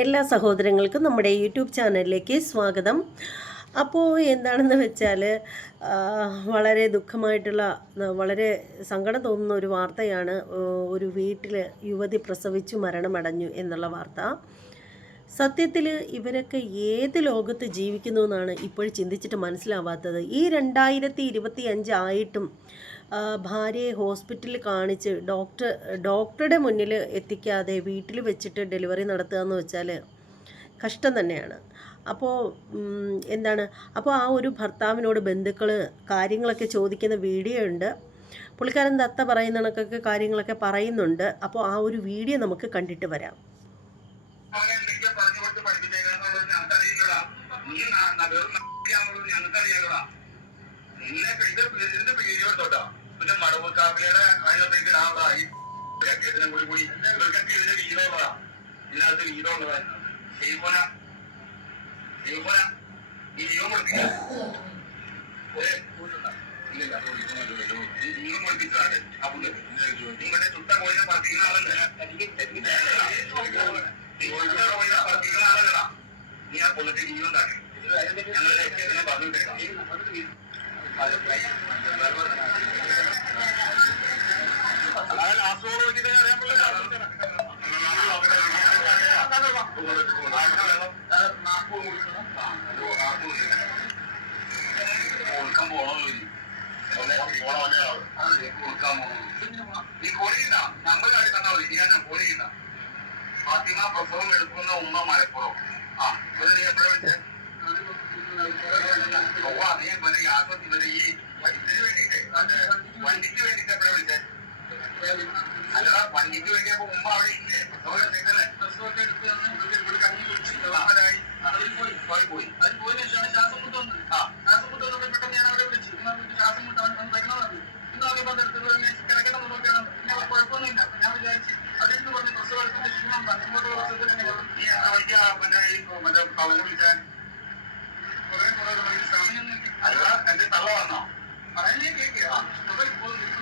എല്ലാ സഹോദരങ്ങൾക്കും നമ്മുടെ യൂട്യൂബ് ചാനലിലേക്ക് സ്വാഗതം. അപ്പോൾ എന്താണെന്ന് വെച്ചാൽ വളരെ ദുഃഖമായിട്ടുള്ള വളരെ സങ്കടം തോന്നുന്ന ഒരു വാർത്തയാണ് ഒരു വീട്ടിൽ യുവതി പ്രസവിച്ചു മരണമടഞ്ഞു എന്നുള്ള വാർത്ത. സത്യത്തിൽ ഇവരൊക്കെ ഏത് ലോകത്ത് ജീവിക്കുന്നു എന്നാണ് ഇപ്പോൾ ചിന്തിച്ചിട്ട് മനസ്സിലാവാത്തത്. ഈ രണ്ടായിരത്തി ഇരുപത്തി അഞ്ചായിട്ടും ഭാര്യയെ ഹോസ്പിറ്റലിൽ കാണിച്ച് ഡോക്ടർ ഡോക്ടറുടെ മുന്നിൽ എത്തിക്കാതെ വീട്ടിൽ വെച്ചിട്ട് ഡെലിവറി നടത്തുക എന്ന് വെച്ചാൽ കഷ്ടം തന്നെയാണ്. അപ്പോൾ എന്താണ്? അപ്പോൾ ആ ഒരു ഭർത്താവിനോട് ബന്ധുക്കൾ കാര്യങ്ങളൊക്കെ ചോദിക്കുന്ന വീഡിയോ ഉണ്ട്. പുള്ളിക്കാരൻ ദത്ത പറയുന്ന കണക്കൊക്കെ കാര്യങ്ങളൊക്കെ പറയുന്നുണ്ട്. അപ്പോൾ ആ ഒരു വീഡിയോ നമുക്ക് കണ്ടിട്ട് വരാം. അവനെ എന്തൊക്കെയോ പറഞ്ഞു കൊടുത്ത് പഠിപ്പിച്ചേക്കാന്നുള്ളത് ഞങ്ങൾക്കറിയില്ലടാ നീ ന- ന- വെറും നടിയാന്നുള്ളത് ഞങ്ങൾക്കറിയാലടാ നിന്നെ പി- ഇത് ഇതിന്റെ വീഡിയോ എടുത്തോട്ടോ പിന്നെ മടവൂർ കാപ്പിയുടെ അതിനകത്തേക്ക് ഇടാനുള്ള ഈ ഇതിനെ കൂടി കൂടി ഇവർക്കൊക്കെ ഇതിന്റെ വീതമുള്ളതാ ഇതിനകത്ത് വീതമുള്ളതാ ചെയ്യുമ്പോന ചെയ്യുമ്പോന ഈ ജീവൻ പഠിപ്പിക്കാം ജീവൻ പഠിപ്പിച്ചതാണ് അവിടെ നിങ്ങളുടെ ചുട്ട കോഴിനെ പഠിപ്പിക്കുന്ന ആളല്ലേ? നീ ആ കൊല്ലത്തെ ജീവൻ താഴെ ഞങ്ങളുടെ ഇതിനെ പറഞ്ഞിട്ടേക്കാം. അതായത് ആസ്ട്രോളജിനെ അറിയാൻ കൊടുക്കാൻ പോണോ കൊടുക്കാൻ പോണോ നീ കോഴിയില്ല നമ്മൾ കാര്യം തന്നാ മതി ഞാൻ കോഴിയില്ല ഫാത്തിമ പ്രസവം എടുക്കുന്ന ഉമ്മ മലപ്പുറം ആ ഇവിടെ നീ എപ്പോഴാ വിളിച്ചേ? ഓ അതേ ഇവരെ ഈ ഇതിന് വേണ്ടിയിട്ട് മറ്റേ വണ്ടിക്ക് വേണ്ടിട്ട് എപ്പോഴാ വിളിച്ചേ? വണ്ടിക്ക് വേണ്ടിയപ്പോ ഉമ്മ അവിടെ ഇല്ലേ? പോയി പോയി പോയി. പോയതിനു ശേഷമാണ് ശ്വാസം മുട്ട് വന്നത് ആ. ശ്വാസം മുട്ട് വന്നപ്പോൾ പെട്ടെന്ന് ഞാൻ അവിടെ വിളിച്ചു ശ്വാസം മുട്ട് അവൻ വരുന്നതാണ് ഇന്ന് അതേ പോലെ എടുത്തത് കിടക്കണം നോക്കിയാണ് പിന്നെ അവിടെ കുഴപ്പമൊന്നുമില്ല അപ്പൊ ഞാൻ വിചാരിച്ചു അതെന്ന് പറഞ്ഞ് പ്രസവം എടുക്കുന്ന ക്ഷീണം ഇങ്ങോട്ട് പ്രസവത്തിന് തന്നെ നീ എന്താ വഴിക്കാ മറ്റേ മറ്റേ ഭവനം വിളിച്ചാൽ കുറെ കുറെ വഴി സമയം അല്ല എന്റെ തള്ള വന്നോ? പറയുന്നേ കേൾക്കുക.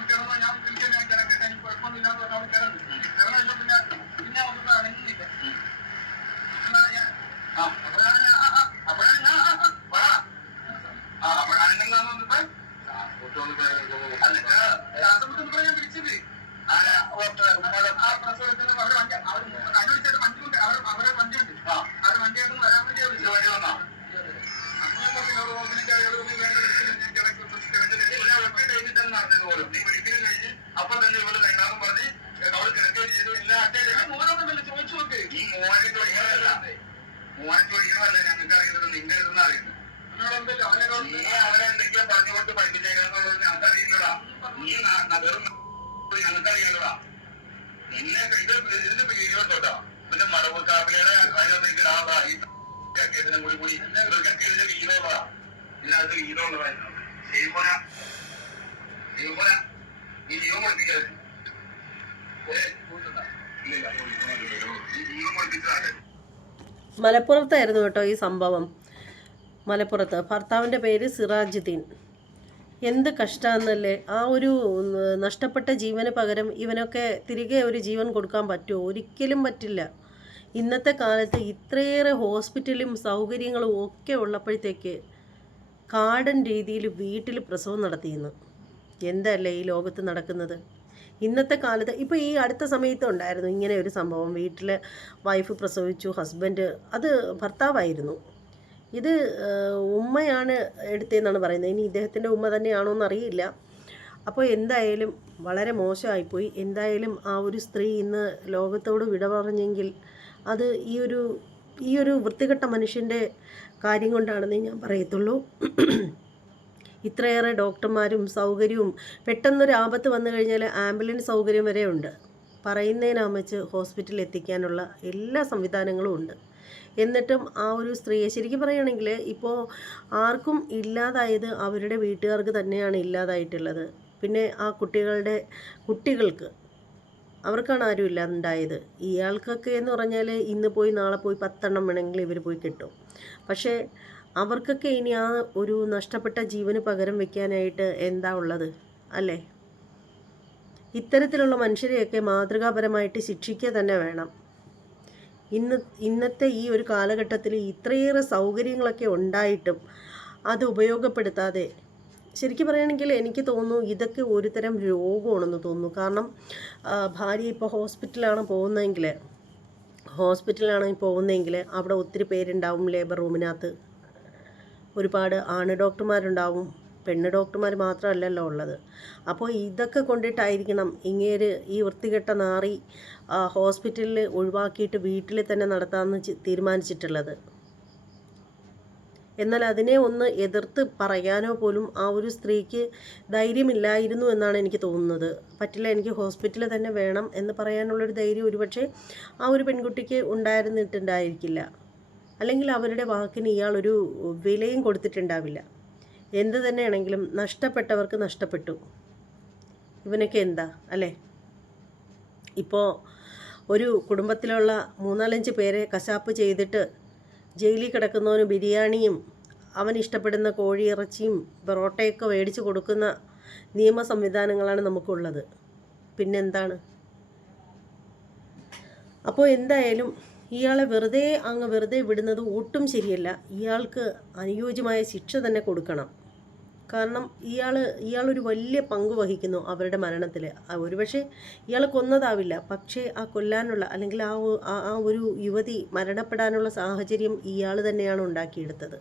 കിടന്ന ഞാൻ വിളിക്കാൻ ഞാൻ കിടക്കട്ടെ എനിക്ക് കുഴപ്പമൊന്നുമില്ലാന്ന് പറഞ്ഞാൽ കിടന്നു. കിടന്നു പിന്നെ പിന്നെ ഒന്നും അനങ്ങുന്നില്ല വിളിച്ചത്. പ്രസവത്തിന് അവരുടെ വണ്ടി അവർ അനുവദിച്ചായിട്ട് വണ്ടിയുണ്ട് അവർ അവരുടെ വണ്ടിയുണ്ട് അവരുടെ വണ്ടിയായിട്ട് വരാൻ വേണ്ടി വിളിച്ചു വണ്ടി വന്നോ? അപ്പൊ തന്നെ ഇവൾ രണ്ടാമത് പറഞ്ഞ് അവൾ കിടക്കുകയും ചെയ്തു ഇല്ല മൂവായിരം ചോദിച്ചു നോക്ക് ഈ മൂവായിരം ചോദിക്കാനല്ല മൂവായിരം ചോദിക്കണമല്ല ഞങ്ങൾക്ക് അറിയുന്നത് നിന്റെ അടുത്ത് അറിയുന്നത് നീ അവനെ എന്തൊക്കെയാ പറഞ്ഞു കൊടുത്ത് പഠിപ്പിച്ചേക്കാന്നുള്ളത് ഞങ്ങൾക്ക് അറിയില്ലടാ നീ വെറും ഞങ്ങൾക്ക് അറിയാലടാ നിന്നെ ഇത് ഇതിന്റെ വീഡിയോ തൊട്ടോ പിന്നെ മടവൂർ കാപ്പിയുടെ അതിനകത്തേക്ക് ഇടാനുള്ള മലപ്പുറത്തായിരുന്നു കേട്ടോ ഈ സംഭവം. മലപ്പുറത്ത്. ഭർത്താവിന്റെ പേര് സിറാജുദ്ദീൻ. എന്ത് കഷ്ടമെന്നല്ലേ ആ ഒരു നഷ്ടപ്പെട്ട ജീവന് പകരം ഇവനൊക്കെ തിരികെ ഒരു ജീവൻ കൊടുക്കാൻ പറ്റുമോ? ഒരിക്കലും പറ്റില്ല. ഇന്നത്തെ കാലത്ത് ഇത്രയേറെ ഹോസ്പിറ്റലും സൗകര്യങ്ങളും ഒക്കെ ഉള്ളപ്പോഴത്തേക്ക് കാടൻ രീതിയിൽ വീട്ടിൽ പ്രസവം നടത്തിയിരുന്നു എന്തല്ലേ ഈ ലോകത്ത് നടക്കുന്നത്? ഇന്നത്തെ കാലത്ത് ഇപ്പോൾ ഈ അടുത്ത സമയത്ത് ഉണ്ടായിരുന്നു ഇങ്ങനെ ഒരു സംഭവം. വീട്ടിൽ വൈഫ് പ്രസവിച്ചു ഹസ്ബൻഡ് അത് ഭർത്താവായിരുന്നു. ഇത് ഉമ്മയാണ് എടുത്തതെന്നാണ് പറയുന്നത്. ഇനി ഇദ്ദേഹത്തിന്റെ ഉമ്മ തന്നെയാണോ എന്നറിയില്ല. അപ്പോൾ എന്തായാലും വളരെ മോശമായിപ്പോയി. എന്തായാലും ആ ഒരു സ്ത്രീ ഇന്ന് ലോകത്തോട് വിട പറഞ്ഞെങ്കിൽ അത് ഈ ഒരു ഈ ഒരു വൃത്തികെട്ട മനുഷ്യന്റെ കാര്യം കൊണ്ടാണെന്നേ ഞാൻ പറയത്തുള്ളൂ. ഇത്രയേറെ ഡോക്ടർമാരും സൗകര്യവും പെട്ടെന്നൊരു ആപത്ത് വന്നു കഴിഞ്ഞാൽ ആംബുലൻസ് സൗകര്യം വരെ ഉണ്ട്. പറയുന്നതിനാമച്ച് ഹോസ്പിറ്റലിൽ എത്തിക്കാനുള്ള എല്ലാ സംവിധാനങ്ങളും ഉണ്ട്. എന്നിട്ടും ആ ഒരു സ്ത്രീയെ ശരിക്കും പറയുകയാണെങ്കിൽ ഇപ്പോൾ ആർക്കും ഇല്ലാതായത് അവരുടെ വീട്ടുകാർക്ക് തന്നെയാണ് ഇല്ലാതായിട്ടുള്ളത്. പിന്നെ ആ കുട്ടികളുടെ കുട്ടികൾക്ക് അവർക്കാണ് ആരും ഇല്ലാണ്ടായത്. ഇയാൾക്കൊക്കെ എന്ന് പറഞ്ഞാൽ ഇന്ന് പോയി നാളെ പോയി പത്തെണ്ണം വേണമെങ്കിൽ ഇവർ പോയി കിട്ടും. പക്ഷേ അവർക്കൊക്കെ ഇനി ആ ഒരു നഷ്ടപ്പെട്ട ജീവന് പകരം വെക്കാനായിട്ട് എന്താ ഉള്ളത്? അല്ലേ? ഇത്തരത്തിലുള്ള മനുഷ്യരെയൊക്കെ മാതൃകാപരമായിട്ട് ശിക്ഷിക്കുക തന്നെ വേണം. ഇന്ന് ഇന്നത്തെ ഈ ഒരു കാലഘട്ടത്തിൽ ഇത്രയേറെ സൗകര്യങ്ങളൊക്കെ ഉണ്ടായിട്ടും അത് ഉപയോഗപ്പെടുത്താതെ ശരിക്കും പറയുകയാണെങ്കിൽ എനിക്ക് തോന്നുന്നു ഇതൊക്കെ ഒരുതരം രോഗമാണെന്ന് തോന്നുന്നു. കാരണം ഭാര്യ ഇപ്പോൾ ഹോസ്പിറ്റലാണ് പോകുന്നതെങ്കിൽ ഹോസ്പിറ്റലാണ് പോകുന്നതെങ്കിൽ അവിടെ ഒത്തിരി പേരുണ്ടാവും ലേബർ റൂമിനകത്ത്. ഒരുപാട് ആണ് ഡോക്ടർമാരുണ്ടാവും പെണ്ണ് ഡോക്ടർമാർ മാത്രമല്ലല്ലോ ഉള്ളത്. അപ്പോൾ ഇതൊക്കെ കൊണ്ടിട്ടായിരിക്കണം ഇങ്ങേര് ഈ വൃത്തികെട്ട നാറി ഹോസ്പിറ്റലിൽ ഒഴിവാക്കിയിട്ട് വീട്ടിൽ തന്നെ നടത്താമെന്ന് തീരുമാനിച്ചിട്ടുള്ളത്. എന്നാൽ അതിനെ ഒന്ന് എതിർത്ത് പറയാനോ പോലും ആ ഒരു സ്ത്രീക്ക് ധൈര്യമില്ലായിരുന്നു എന്നാണ് എനിക്ക് തോന്നുന്നത്. പറ്റില്ല എനിക്ക് ഹോസ്പിറ്റലിൽ തന്നെ വേണം എന്ന് പറയാനുള്ളൊരു ധൈര്യം ഒരുപക്ഷെ ആ ഒരു പെൺകുട്ടിക്ക് ഉണ്ടായിരുന്നിട്ടുണ്ടായിരിക്കില്ല. അല്ലെങ്കിൽ അവരുടെ വാക്കിന് ഇയാൾ ഒരു വിലയും കൊടുത്തിട്ടുണ്ടാവില്ല. എന്ത് തന്നെയാണെങ്കിലും നഷ്ടപ്പെട്ടവർക്ക് നഷ്ടപ്പെട്ടു. ഇവനൊക്കെ എന്താ അല്ലേ? ഇപ്പോൾ ഒരു കുടുംബത്തിലുള്ള മൂന്നാലഞ്ച് പേരെ കശാപ്പ് ചെയ്തിട്ട് ജയിലിൽ കിടക്കുന്നവന് ബിരിയാണിയും അവൻ ഇഷ്ടപ്പെടുന്ന കോഴിയിറച്ചിയും പൊറോട്ടയൊക്കെ മേടിച്ചു കൊടുക്കുന്ന നിയമ സംവിധാനങ്ങളാണ് നമുക്കുള്ളത്. പിന്നെന്താണ്? അപ്പോൾ എന്തായാലും ഇയാളെ വെറുതെ അങ്ങ് വെറുതെ വിടുന്നത് ഒട്ടും ശരിയല്ല. ഇയാൾക്ക് അനുയോജ്യമായ ശിക്ഷ തന്നെ കൊടുക്കണം. കാരണം ഇയാൾ ഇയാളൊരു വലിയ പങ്ക് വഹിക്കുന്നു അവരുടെ മരണത്തിൽ ഒരുപക്ഷെ ഇയാൾ കൊന്നതാവില്ല. പക്ഷേ ആ കൊല്ലാനുള്ള അല്ലെങ്കിൽ ആ ആ ഒരു യുവതി മരണപ്പെടാനുള്ള സാഹചര്യം ഇയാൾ തന്നെയാണ് ഉണ്ടാക്കിയെടുത്തത്.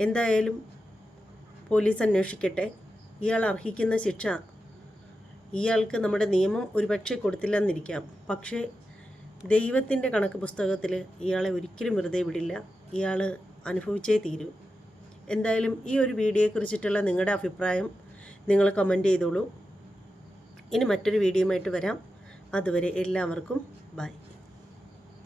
എന്തായാലും പോലീസ് അന്വേഷിക്കട്ടെ. ഇയാൾ അർഹിക്കുന്ന ശിക്ഷ ഇയാൾക്ക് നമ്മുടെ നിയമം ഒരുപക്ഷെ കൊടുത്തില്ലെന്നിരിക്കാം. പക്ഷേ ദൈവത്തിന്റെ കണക്ക് പുസ്തകത്തിൽ ഇയാളെ ഒരിക്കലും വെറുതെ വിടില്ല. ഇയാൾ അനുഭവിച്ചേ തീരൂ. എന്തായാലും ഈ ഒരു വീഡിയോയെക്കുറിച്ചിട്ടുള്ള നിങ്ങളുടെ അഭിപ്രായം നിങ്ങൾ കമന്റ് ചെയ്തോളൂ. ഇനി മറ്റൊരു വീഡിയോയുമായിട്ട് വരാം. അതുവരെ എല്ലാവർക്കും ബൈ